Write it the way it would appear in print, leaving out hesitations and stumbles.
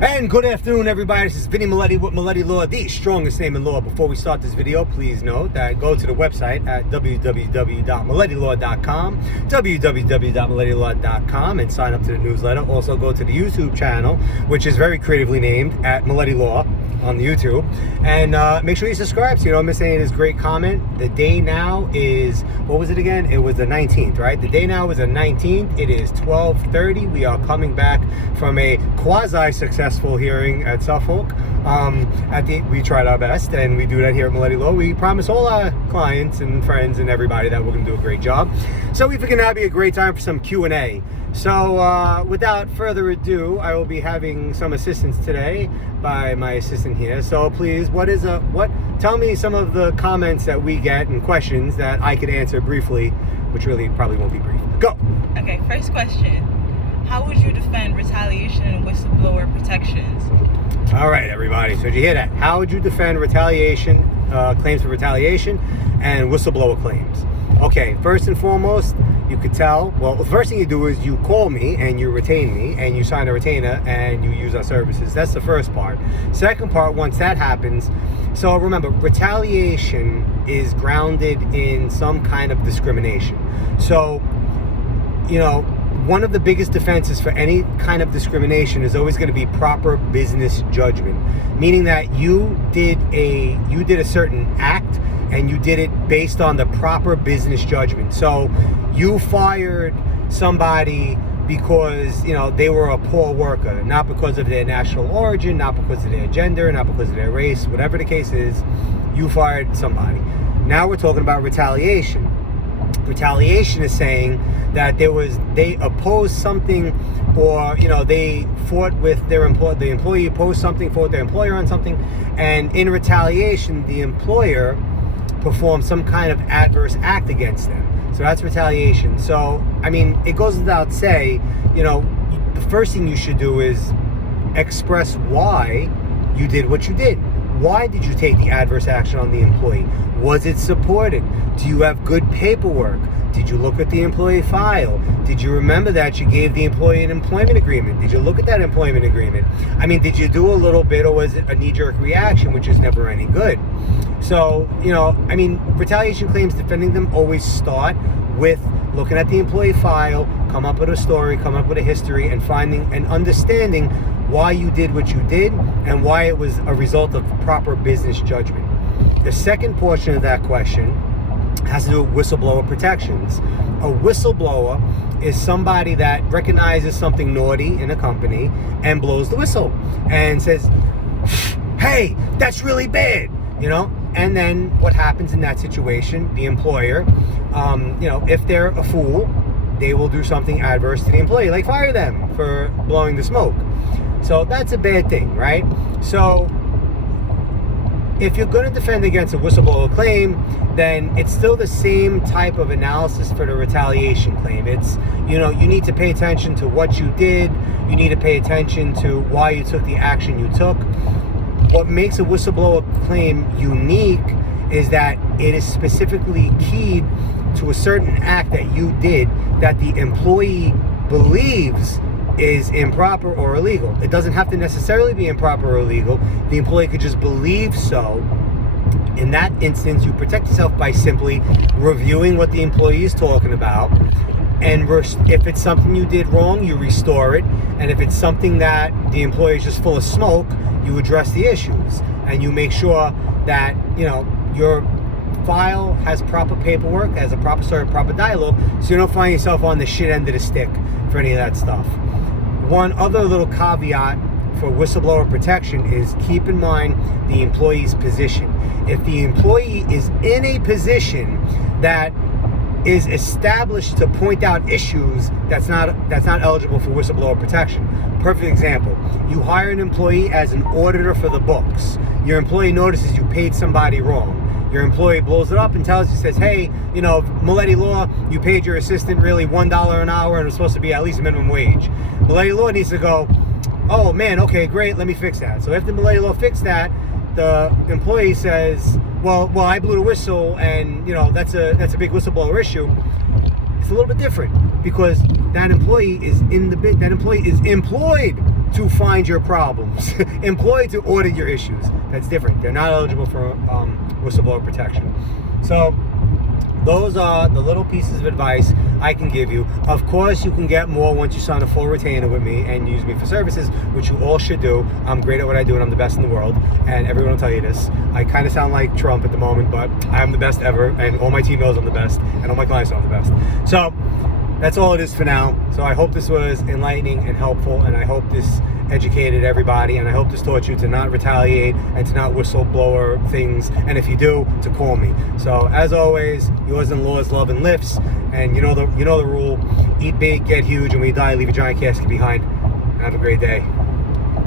And good afternoon, everybody. This is Vinny Maletti with Maletti Law, the strongest name in law. Before we start this video, please note that go to the website at www.malettilaw.com, www.malettilaw.com, and sign up to the newsletter. Also, go to the YouTube channel, which is very creatively named at Maletti Law on the YouTube, and make sure you subscribe so you don't miss any of this great comment. The day now is, what was it again? It was the 19th, right? The day now is the 19th. It is 12:30. We are coming back from a quasi-successful hearing at Suffolk. We tried our best, and we do that here at Maletti Law. We promise all our clients and friends and everybody that we're going to do a great job. So we figured it'd be a great time for some Q&A. So without further ado, I will be having some assistance today by my assistant here. So please, tell me some of the comments that we get and questions that I could answer briefly, which really probably won't be brief. Go. Okay, first question. How would you defend retaliation and whistleblower protections? All right, everybody. So did you hear that? How would you defend retaliation, claims for retaliation and whistleblower claims? Okay, first and foremost, you could tell, well, the first thing you do is you call me and you retain me and you sign a retainer and you use our services. That's the first part. Second part, once that happens, so remember, retaliation is grounded in some kind of discrimination. So, one of the biggest defenses for any kind of discrimination is always going to be proper business judgment, meaning that you did a certain act and you did it based on the proper business judgment. So you fired somebody because they were a poor worker, not because of their national origin, not because of their gender, not because of their race, whatever the case is. You fired somebody. Now we're talking about retaliation. Retaliation is saying that they opposed something, or they fought with their employer. The employee opposed something, fought their employer on something, and in retaliation, the employer performed some kind of adverse act against them. So that's retaliation. So it goes without say, the first thing you should do is express why you did what you did. Why did you take the adverse action on the employee? Was it supported? Do you have good paperwork? Did you look at the employee file? Did you remember that you gave the employee an employment agreement? Did you look at that employment agreement? Did you do a little bit, or was it a knee-jerk reaction, which is never any good? So, retaliation claims, defending them always start with looking at the employee file, come up with a story, come up with a history, and finding and understanding why you did what you did and why it was a result of proper business judgment. The second portion of that question has to do with whistleblower protections. A whistleblower is somebody that recognizes something naughty in a company and blows the whistle and says, hey, that's really bad, And then what happens in that situation, the employer, if they're a fool, they will do something adverse to the employee, like fire them for blowing the smoke. So that's a bad thing, right? So if you're going to defend against a whistleblower claim, then it's still the same type of analysis for the retaliation claim. It's, you need to pay attention to what you did. You need to pay attention to why you took the action you took. What makes a whistleblower claim unique is that it is specifically keyed to a certain act that you did that the employee believes is improper or illegal. It doesn't have to necessarily be improper or illegal. The employee could just believe so. In that instance, you protect yourself by simply reviewing what the employee is talking about. And if it's something you did wrong, you restore it. And if it's something that the employee is just full of smoke, you address the issues. And you make sure that, your file has proper paperwork, has a proper story, proper dialogue, so you don't find yourself on the shit end of the stick for any of that stuff. One other little caveat for whistleblower protection is keep in mind the employee's position. If the employee is in a position that is established to point out issues, that's not eligible for whistleblower protection. Perfect example. You hire an employee as an auditor for the books. Your employee notices you paid somebody wrong. Your employee blows it up and says, hey, Maletti Law, you paid your assistant really $1 an hour and it was supposed to be at least minimum wage. Maletti Law needs to go, oh man, okay, great, let me fix that. So after Maletti Law fixed that, the employee says, well, I blew the whistle, and that's a big whistleblower issue. It's a little bit different because that employee is employed to find your problems. Employed to audit your issues. That's different. They're not eligible for whistleblower protection. So those are the little pieces of advice I can give you. Of course, you can get more once you sign a full retainer with me and use me for services, which you all should do. I'm great at what I do and I'm the best in the world, and everyone will tell you this. I kind of sound like Trump at the moment, but I'm the best ever, and all my team knows I'm the best, and all my clients know I'm the best. So that's all it is for now. So I hope this was enlightening and helpful, and I hope this educated everybody, and I hope this taught you to not retaliate and to not whistleblower things, and if you do, to call me. So as always, yours in laws, love, and lifts, and you know the rule: eat big, get huge, and when you die, leave a giant casket behind. Have a great day.